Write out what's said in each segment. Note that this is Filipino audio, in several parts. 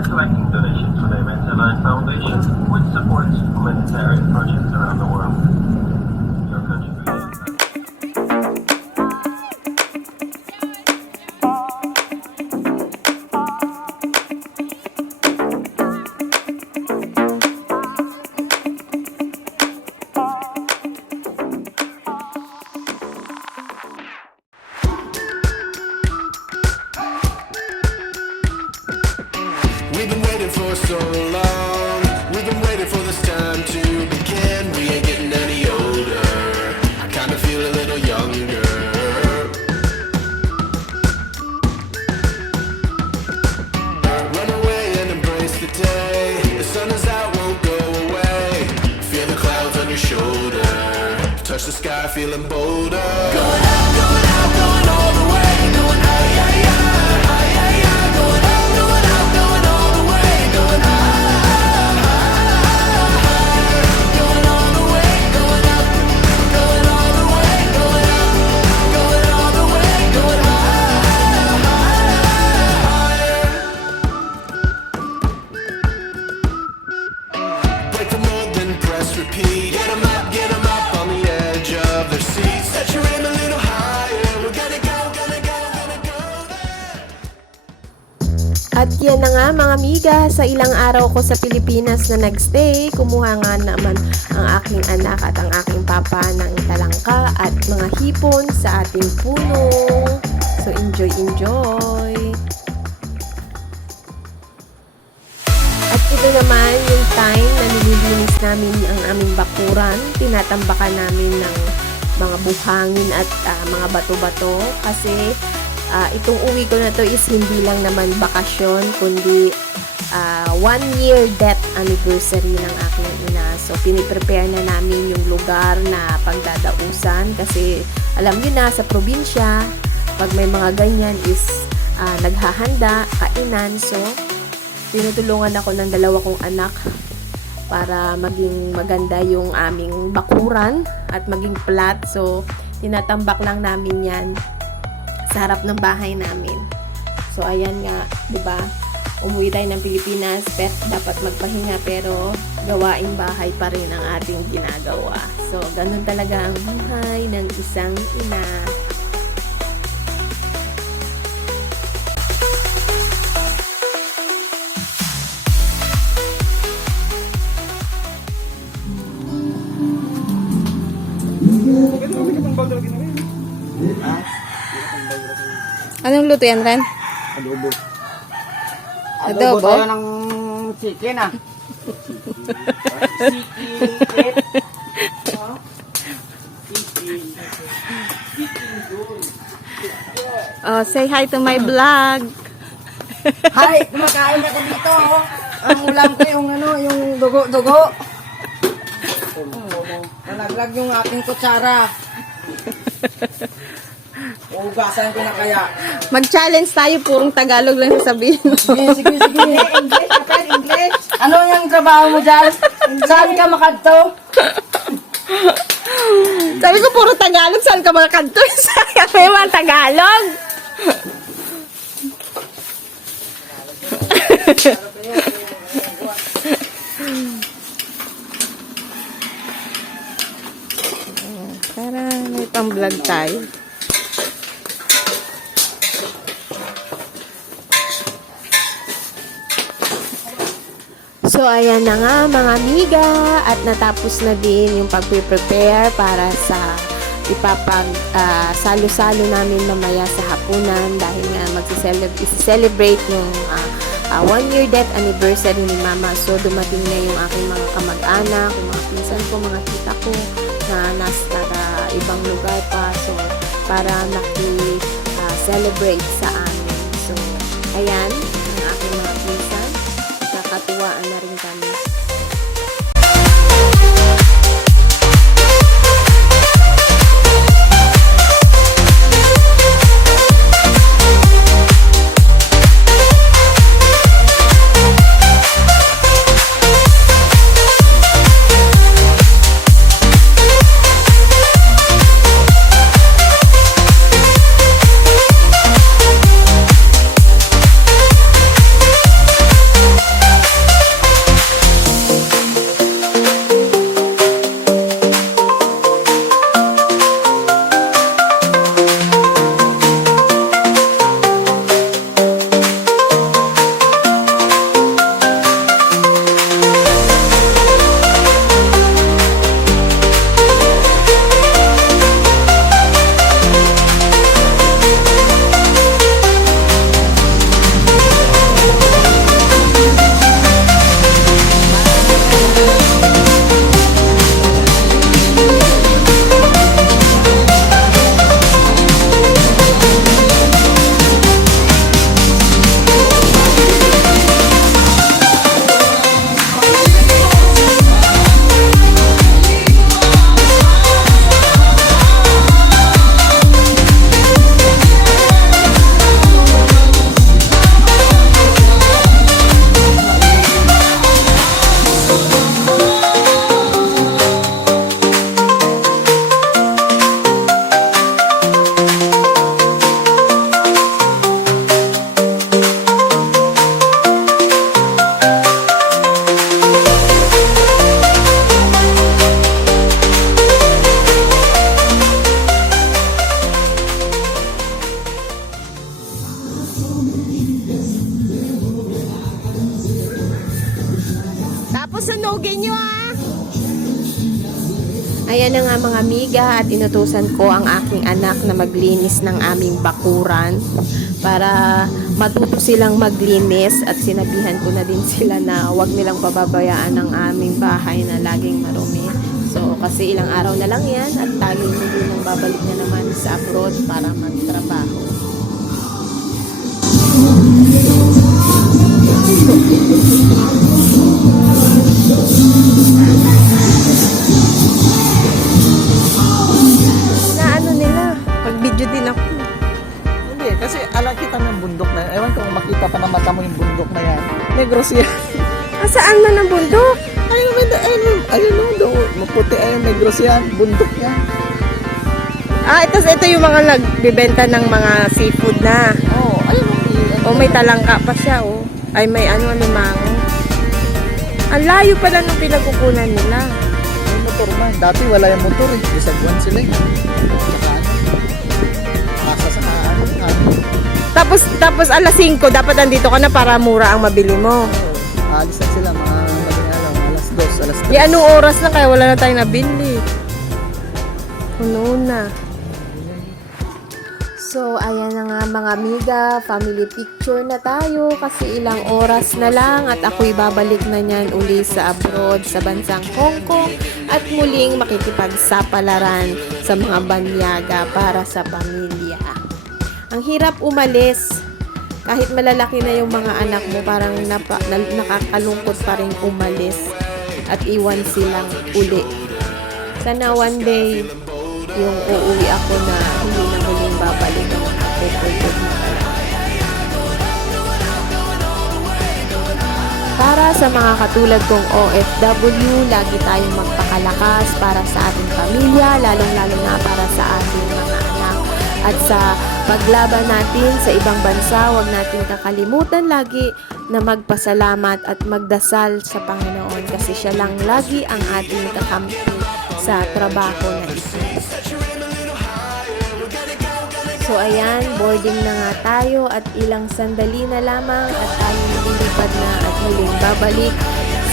are collecting donations for the Eventalize Foundation, which supports humanitarian projects around the world. Your contribution. We've been waiting for so long. We've been waiting for this time to begin. We ain't getting any older. I kinda feel a little younger. Run away and embrace the day. The sun is out, won't go away. Feel the clouds on your shoulder. Touch the sky, feeling bolder. Going out, going out, going all the way. Going out, yeah, yeah. Going out, going out, going all the way. Going higher. Going all the way. Going up. Going all the way. Going up. Going all the way. Going higher. Break the mold, then press repeat. Get 'em up on the edge of their seats. Set your aim a little higher. We're gonna go, gonna go, gonna go there. At yan na nga mga amiga, sa ilang araw ko sa Pilipinas na nagstay, kumuha nga naman ang aking anak at ang aking papa ng talangka at mga hipon sa ating puno. So enjoy, enjoy! At ito naman yung time na nililinis namin ang aming bakuran. Tinatambakan namin ng mga buhangin at mga bato-bato kasi itong uwi ko na to is hindi lang naman bakasyon kundi 1-year death anniversary ng aking ina. So piniprepare na namin yung lugar na pagdadausan kasi alam niyo na sa probinsya pag may mga ganyan is naghahanda, kainan. So tinutulungan ako ng dalawa kong anak para maging maganda yung aming bakuran at maging flat. So tinatambak lang namin yan sa harap ng bahay namin. So ayan nga, 'di ba? Umuwi tayo ng Pilipinas, dapat magpahinga pero gawaing bahay pa rin ang ating ginagawa. So ganun talaga ang buhay ng isang ina. Anong luto yan, Ren? Adobo. Adobo? Tayo ng chicken ah. Chicken. Oh, say hi to my vlog. Hi, kumakain ako dito. Oh. Ang ulam ko yung yung dugo-dugo. Nalaglag yung aking kutsara. Ugasan ko na kaya. Mag-challenge tayo, purong Tagalog lang sasabihin mo. Sige. English, kapag English. Ano yung trabaho mo dyan? Saan ka makadto? Sabi ko, puro Tagalog, saan ka mga kanto? Saan ka mga Tagalog? Tara, may pang-vlog tayo. So ayan na nga mga amiga at natapos na din yung pag-prepare para sa salo-salo namin mamaya sa hapunan dahil nga mag-celebrate yung 1-year death anniversary ni Mama. So dumating na yung aking mga kamag-anak, yung mga pinsan ko, mga tita ko na nasa ibang lugar pa. So para celebrate sa amin. So ayan, ang aking mga pinsan. Nakatuwaan na rin kami. ako sunugin nyo ah. Ayan na nga mga amiga at inutusan ko ang aking anak na maglinis ng aming bakuran para matuto silang maglinis at sinabihan ko na din sila na huwag nilang pababayaan ang aming bahay na laging marumi. So kasi ilang araw na lang yan at tayo muli nang babalik na naman sa abroad para magtrabaho. Na ano nila, pag-video din ako. Hindi, kasi alam kita ng bundok na yan. Ewan kung makita pa na mata mo yung bundok na yan. Negros yan. Saan man ang bundok? Ayun o, doon. Maputi ayun, negros yan. Bundok yan. Ito yung mga nagbibenta ng mga seafood na. Oo, ayun o. O may talangka pa siya, oh. Ay may mango. Ang layo pala nung pinagkukunan nila. May motor man. Dati wala yung motor eh. Bisagwan sila eh. Masa sa Tapos alas 5, dapat andito ka na para mura ang mabili mo. Alis na sila, mga madaling araw, alas 2, alas 3. Anong oras na kaya wala na tayong nabili? Puno na. So, ayan na nga mga amiga, family picture na tayo kasi ilang oras na lang at ako'y babalik na niyan uli sa abroad sa bansang Hong Kong at muling makikipagsapalaran sa mga banyaga para sa pamilya. Ang hirap umalis. Kahit malalaki na yung mga anak mo, parang nakakalungkot pa rin umalis at iwan silang uli. Sana one day, yung uuwi ako na hindi na muling babalik ang record na para sa mga katulad kong OFW, lagi tayong magpakalakas para sa ating pamilya, lalong-lalo na para sa ating mga anak. At sa paglaban natin sa ibang bansa, huwag natin kakalimutan lagi na magpasalamat at magdasal sa Panginoon kasi siya lang lagi ang ating kakampi sa trabaho na ito. So ayan, boarding na nga tayo at ilang sandali na lamang at tayo lilipad na at muling babalik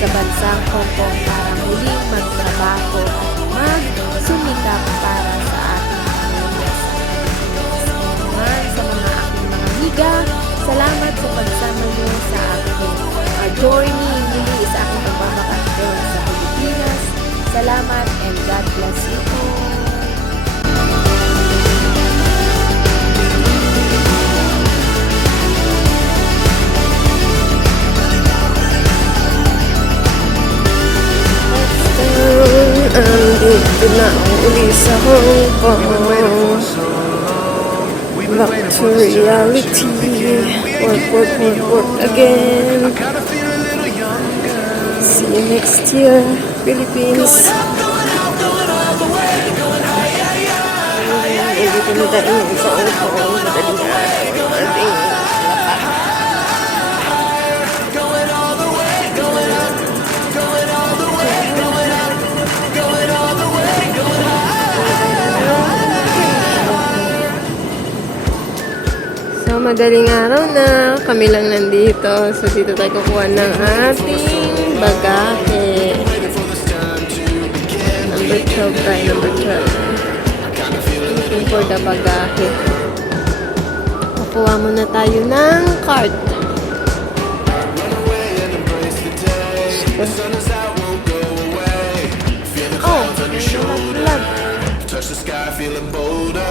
sa bansang Hong Kong para muling magtrabaho at magsumikap para sa ating pamilya sa Pilipinas. Naman sa mga aking mga amiga, salamat sa pagsama niyo sa aking journey muli sa aking pagbabakasyon sa Pilipinas. Salamat and God bless you all. Andito na uli sa Hong Kong. Back to reality. Work again. See you next year, Philippines. Dito na tayo sa Hong Kong. Madaling araw. So, madaling araw na. Kami lang nandito. So, dito tayo kukuha ng ating bagahe. Number 12 tayo. Number 12. Looking for the bagahe. Kukuha muna tayo ng cart. Oh, lag. Touch the sky, feeling bolder.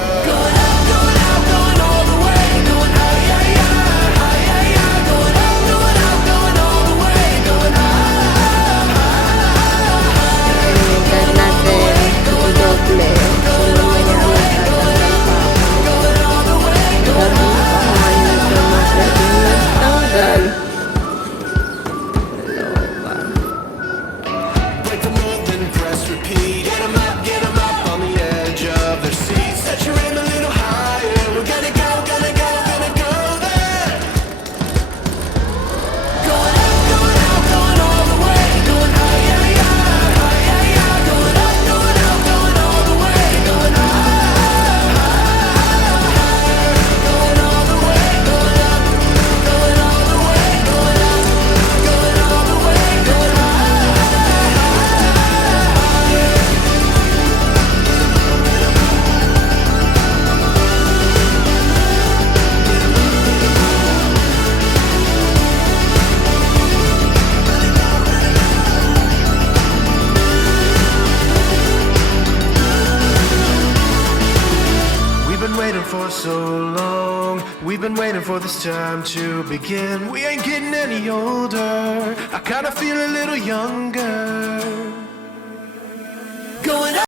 been waiting for this time to begin. We ain't getting any older. I kinda feel a little younger.